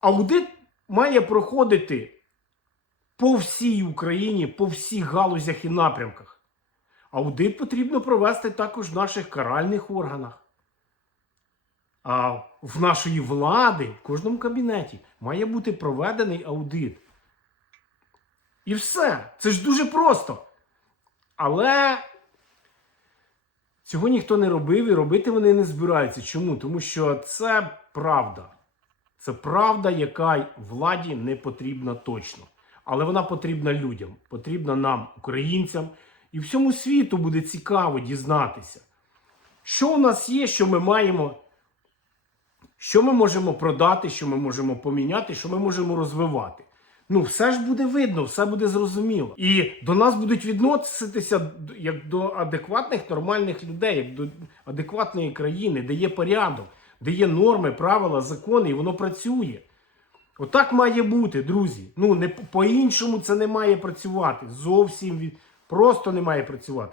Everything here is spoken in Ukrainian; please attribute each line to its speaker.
Speaker 1: Аудит має проходити по всій Україні, по всіх галузях і напрямках. Аудит потрібно провести також в наших каральних органах. А в нашої влади, в кожному кабінеті, має бути проведений аудит. І все. Це ж дуже просто. Але цього ніхто не робив і робити вони не збираються. Чому? Тому що це правда. Це правда, яка владі не потрібна точно. Але вона потрібна людям, потрібна нам, українцям, і всьому світу буде цікаво дізнатися, що у нас є, що ми маємо, що ми можемо продати, що ми можемо поміняти, що ми можемо розвивати. Ну, все ж буде видно, все буде зрозуміло. І до нас будуть відноситися як до адекватних, нормальних людей, як до адекватної країни, де є порядок, де є норми, правила, закони, і воно працює. Отак має бути, друзі. Ну, не по- по-іншому це не має працювати. Зовсім від... просто не має працювати.